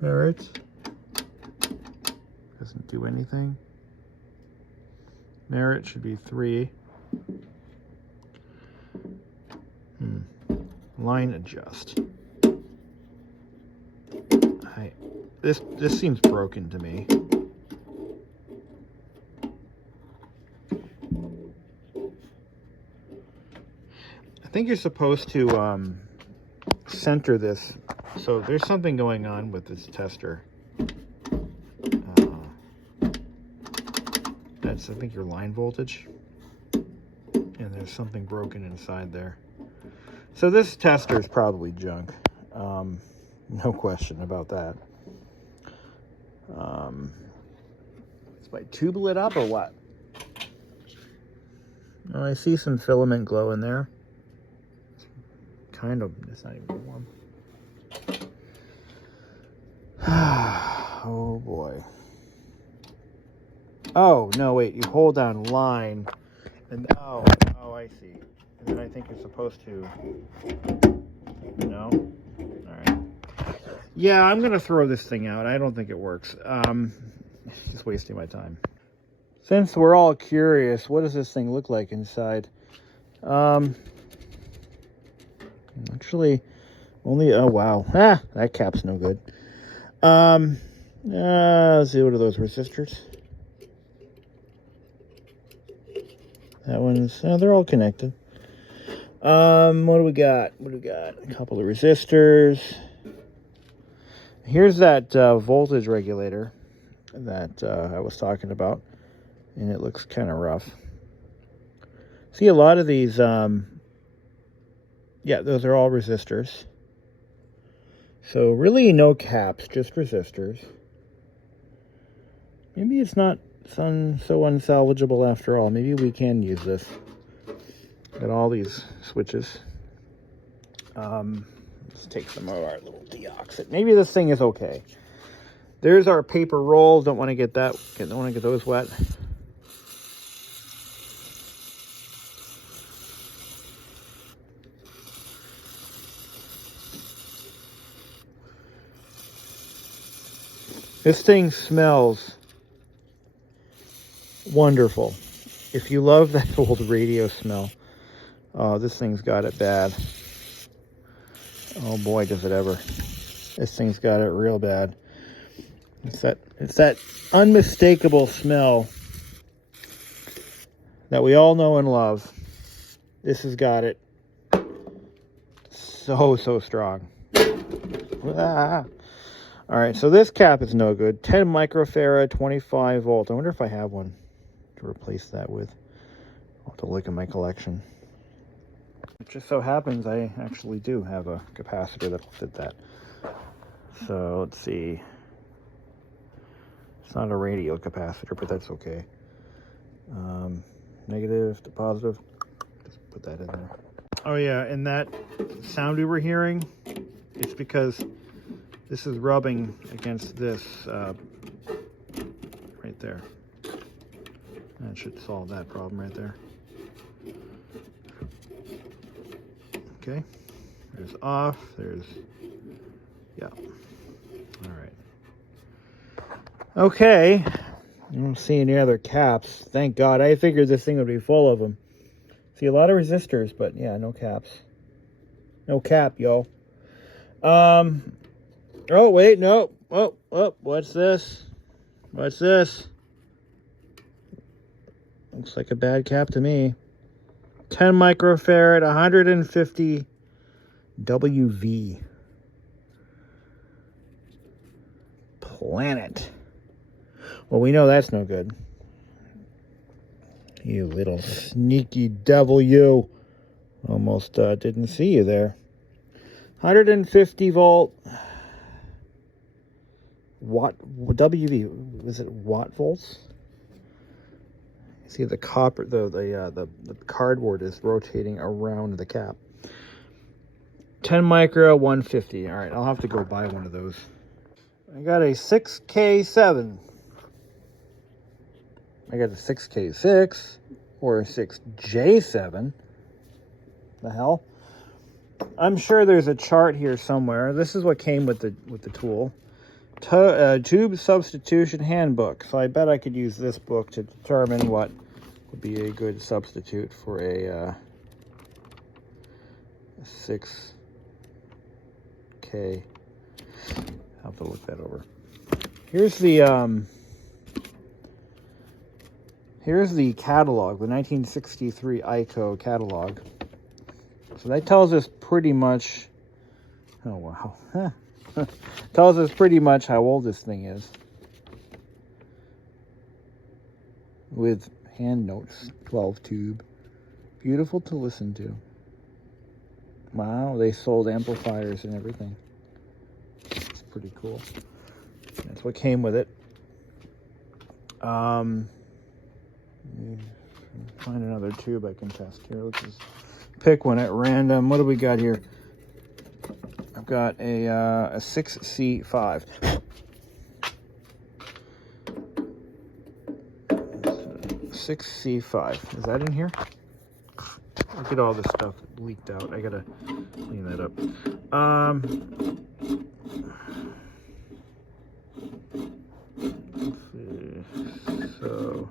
Merit. Doesn't do anything. Merit should be 3. Line adjust. This seems broken to me. I think you're supposed to center this. So there's something going on with this tester. That's, I think, your line voltage. And there's something broken inside there. So this tester is probably junk. No question about that. Is my tube lit up or what? Oh, I see some filament glow in there. Kind of, it's not even warm. Oh boy. Oh, no, wait, you hold down line, and oh, I see. And then I think you're supposed to, no? All right. Yeah, I'm gonna throw this thing out. I don't think it works. It's just wasting my time. Since we're all curious, what does this thing look like inside? Actually, only, oh wow. Ah, that cap's no good. Let's see, what are those resistors? That one's, they're all connected. What do we got? A couple of resistors. Here's that voltage regulator that I was talking about, and it looks kind of rough. See, a lot of these, yeah, those are all resistors. So really no caps, just resistors. Maybe it's not so unsalvageable after all. Maybe we can use this. Got all these switches. Let's take some of our little deoxit. Maybe this thing is okay. There's our paper roll. Don't want to get that. Don't want to get those wet. This thing smells wonderful. If you love that old radio smell, this thing's got it bad. Oh boy, does it ever. This thing's got it real bad. It's that unmistakable smell that we all know and love. This has got it so strong. Ah. All right, so this cap is no good. 10 microfarad, 25 volt. I wonder if I have one to replace that with. I'll have to look at my collection. It just so happens I actually do have a capacitor that'll fit that. So let's see. It's not a radio capacitor, but that's okay. Negative to positive. Just put that in there. Oh yeah, and that sound we were hearing, it's because this is rubbing against this right there. That should solve that problem right there. Okay, there's off, there's, yeah. All right. Okay, I don't see any other caps. Thank God. I figured this thing would be full of them. See a lot of resistors, but yeah, no caps. No cap, yo. Oh, wait, no. Oh, what's this? What's this? Looks like a bad cap to me. 10 microfarad, 150 WV. Planet. Well, we know that's no good. You little sneaky devil, you. Almost didn't see you there. 150 volt. Watt, WV, is it watt volts? See the copper, the cardboard is rotating around the cap. 10 micro, 150. All right, I'll have to go buy one of those. I got a 6K7. I got a 6K6 or a 6J7. The hell? I'm sure there's a chart here somewhere. This is what came with the tool. Tube substitution handbook. So I bet I could use this book to determine what would be a good substitute for a 6K. I'll have to look that over. Here's the catalog, the 1963 ICO catalog. So that tells us pretty much, oh wow, tells us pretty much how old this thing is. With hand notes, 12 tube. Beautiful to listen to. Wow, they sold amplifiers and everything. It's pretty cool. That's what came with it. Find another tube I can test here. Let's just pick one at random. What do we got here? I've got a 6C5. 6C5. Is that in here? Look at all this stuff leaked out. I gotta clean that up. Let's see. So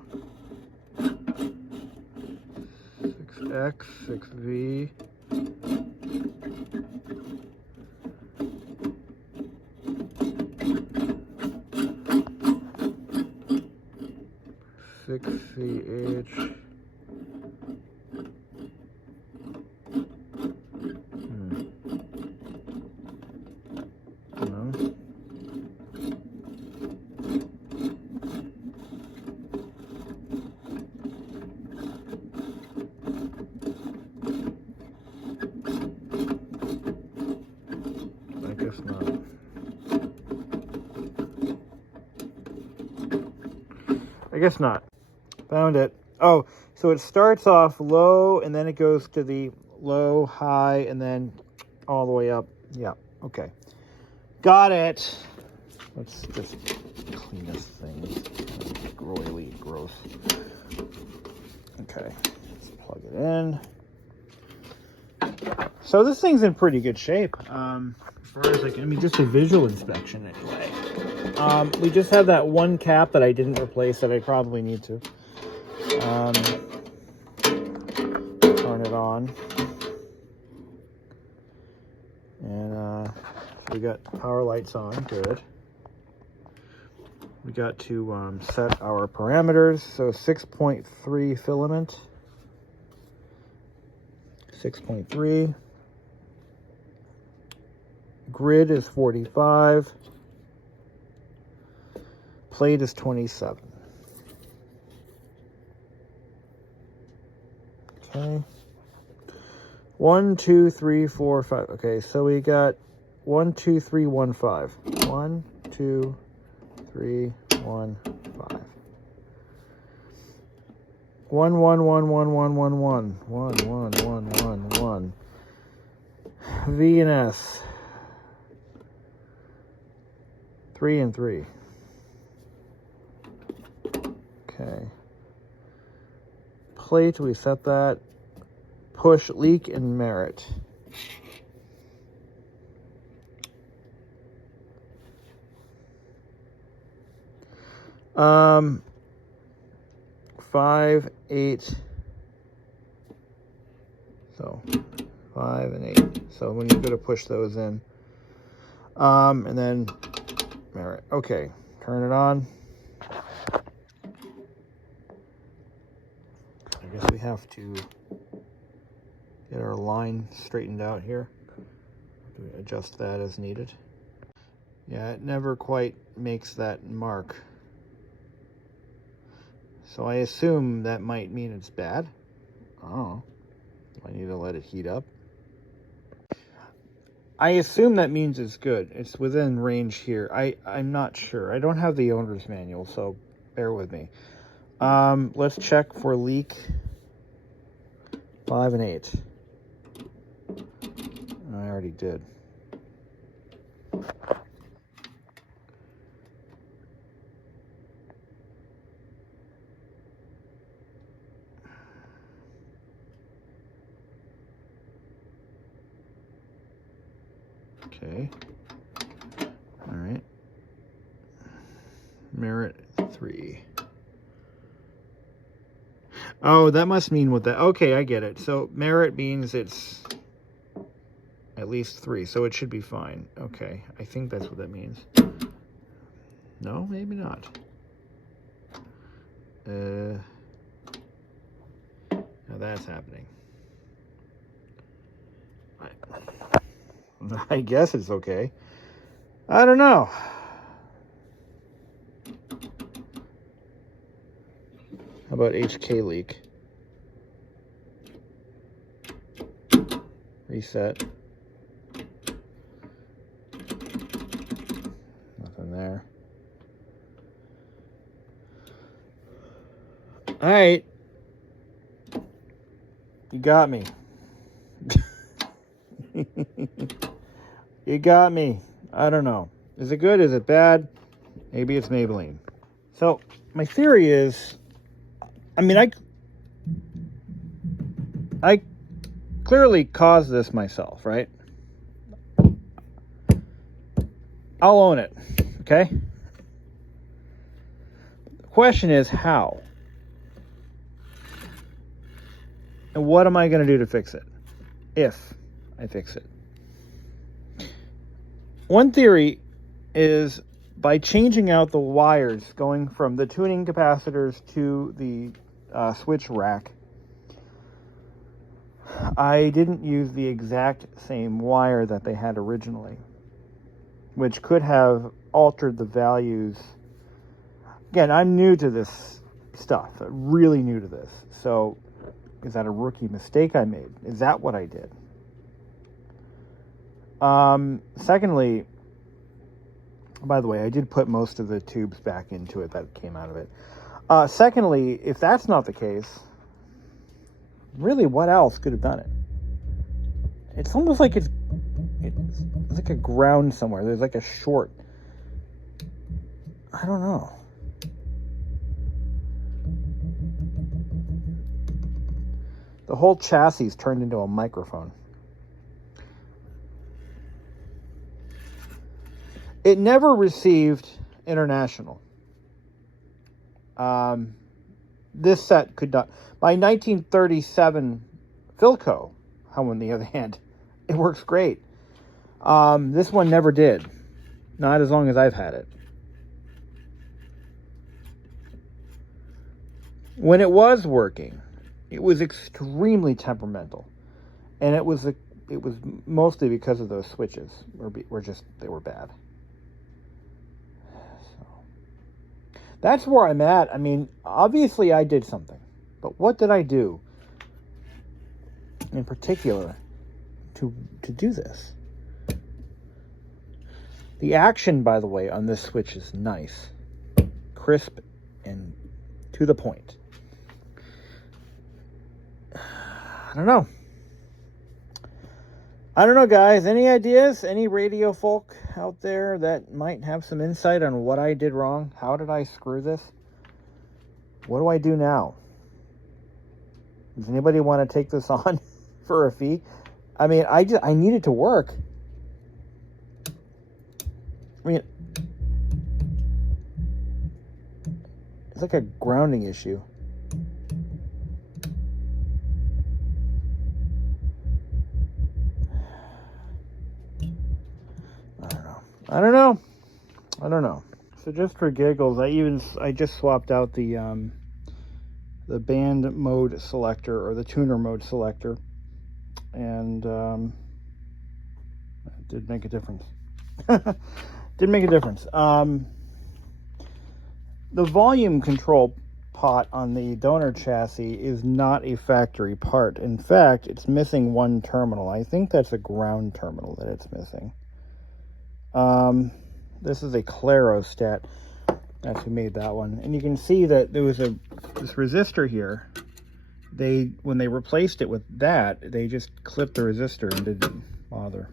6X, 6V. CH. No. I guess not. I guess not. Found it. Oh, so it starts off low and then it goes to the low, high, and then all the way up. Yeah, okay. Got it. Let's just clean this thing. It's royally gross. Okay, let's plug it in. So this thing's in pretty good shape. As far as like, I mean, just a visual inspection anyway. We just have that one cap that I didn't replace that I probably need to. Turn it on. And we got power lights on, good. We got to set our parameters. So 6.3 filament. 6.3. Grid is 45. Plate is 27. Okay. 1, 2, 3, 4, 5. Okay, so we got 1, 2, 3, 1, 5. 1, 2, 3, 1, 5. 1, 1, 1, 1, 1, 1, 1. 1, 1, 1, 1, 1. V and S. 3 and 3. Okay. Plate, we set that. Push, leak, and merit. Um, 5, 8. So 5 and 8. So when you go to push those in. And then merit. Okay, turn it on. I guess we have to get our line straightened out here. We adjust that as needed. Yeah, it never quite makes that mark. So I assume that might mean it's bad. I don't know. Do I need to let it heat up? I assume that means it's good. It's within range here. I'm not sure. I don't have the owner's manual, so bear with me. Let's check for leak. 5 and 8. I already did. Okay. All right. Merit 3. Oh, that must mean what that... Okay, I get it. So merit means it's at least 3, so it should be fine. Okay, I think that's what that means. No, maybe not. Now that's happening. I guess it's okay. I don't know. How about HK leak? Reset. Nothing there. All right. You got me. You got me. I don't know. Is it good? Is it bad? Maybe it's Maybelline. So my theory is, I mean, I clearly caused this myself, right? I'll own it, okay? The question is how? And what am I going to do to fix it? If I fix it. One theory is by changing out the wires going from the tuning capacitors to the switch rack, I didn't use the exact same wire that they had originally, which could have altered the values. Again, I'm new to this stuff, really new to this. So is that a rookie mistake I made? Is that what I did? Secondly, by the way, I did put most of the tubes back into it that came out of it. Secondly, if that's not the case, really what else could have done it? It's almost like it's like a ground somewhere. There's like a short. I don't know. The whole chassis turned into a microphone. It never received international. This set could not. By 1937, Philco, on the other hand, it works great. This one never did. Not as long as I've had it. When it was working, it was extremely temperamental, and it was mostly because of those switches. They were bad. That's where I'm at. I mean, obviously I did something, but what did I do in particular to do this? The action, by the way, on this switch is nice, crisp, and to the point. I don't know. I don't know, guys. Any ideas? Any radio folk out there that might have some insight on what I did wrong? How did I screw this? What do I do now? Does anybody want to take this on for a fee? I mean, I need it to work. I mean, it's like a grounding issue. I don't know. So just for giggles, I just swapped out the band mode selector or the tuner mode selector, and it did make a difference. Did make a difference. The volume control pot on the donor chassis is not a factory part. In fact, it's missing one terminal. I think that's a ground terminal that it's missing. This is a Clarostat. That's who made that one. And you can see that there was this resistor here. When they replaced it with that, they just clipped the resistor and didn't bother.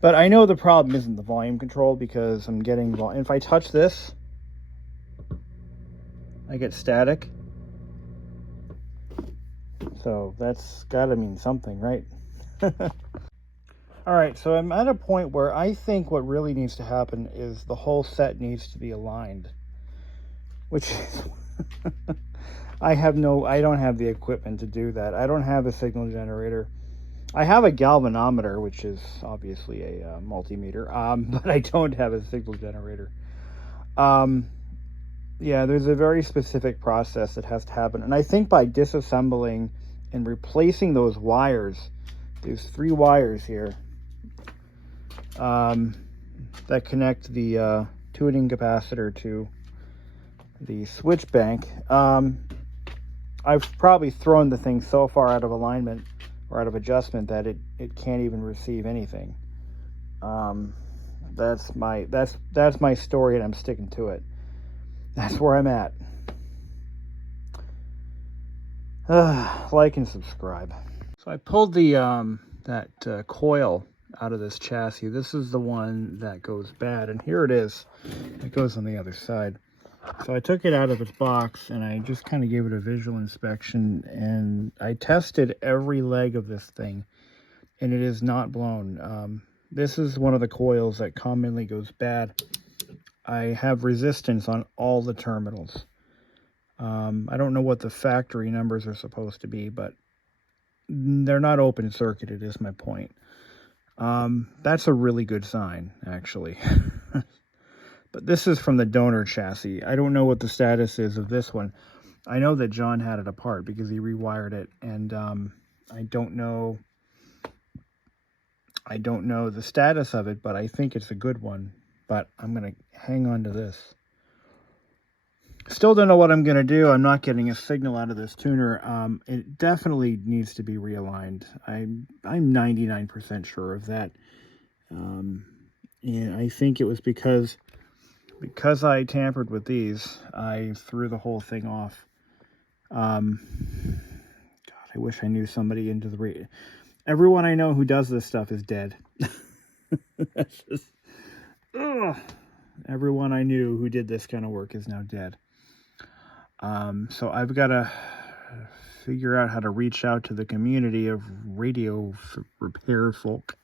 But I know the problem isn't the volume control because I'm getting volume. If I touch this, I get static. So that's got to mean something, right? All right, so I'm at a point where I think what really needs to happen is the whole set needs to be aligned, which I don't have the equipment to do that. I don't have a signal generator. I have a galvanometer, which is obviously a multimeter, but I don't have a signal generator. Yeah, there's a very specific process that has to happen, and I think by disassembling and replacing those wires. There's 3 wires here that connect the tuning capacitor to the switch bank. I've probably thrown the thing so far out of alignment or out of adjustment that it can't even receive anything. That's my story, and I'm sticking to it. That's where I'm at. Like and subscribe. So I pulled the that coil out of this chassis. This is the one that goes bad, and here it is. It goes on the other side. So I took it out of its box, and I just kind of gave it a visual inspection, and I tested every leg of this thing, and it is not blown. This is one of the coils that commonly goes bad. I have resistance on all the terminals. I don't know what the factory numbers are supposed to be, but they're not open circuited is my point. That's a really good sign, actually. But this is from the donor chassis. I don't know what the status is of this one. I know that John had it apart because he rewired it, and I don't know the status of it, but I think it's a good one. But I'm going to hang on to this. Still don't know what I'm going to do. I'm not getting a signal out of this tuner. It definitely needs to be realigned. I'm 99% sure of that. And I think it was because I tampered with these, I threw the whole thing off. God, I wish I knew somebody into the... Everyone I know who does this stuff is dead. That's just... Ugh. Everyone I knew who did this kind of work is now dead. So I've got to figure out how to reach out to the community of radio repair folk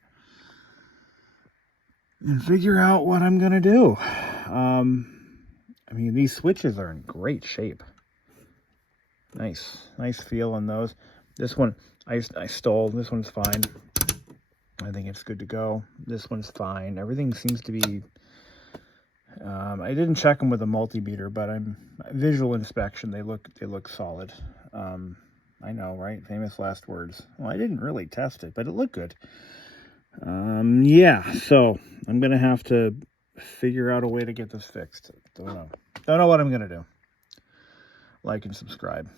and figure out what I'm going to do. I mean, these switches are in great shape. Nice feel on those. This one, I stole. This one's fine. I think it's good to go. This one's fine. Everything seems to be... I didn't check them with a multimeter, but visual inspection, they look solid. I know, right? Famous last words. Well, I didn't really test it, but it looked good. Yeah, so I'm going to have to figure out a way to get this fixed. Don't know what I'm going to do. Like and subscribe.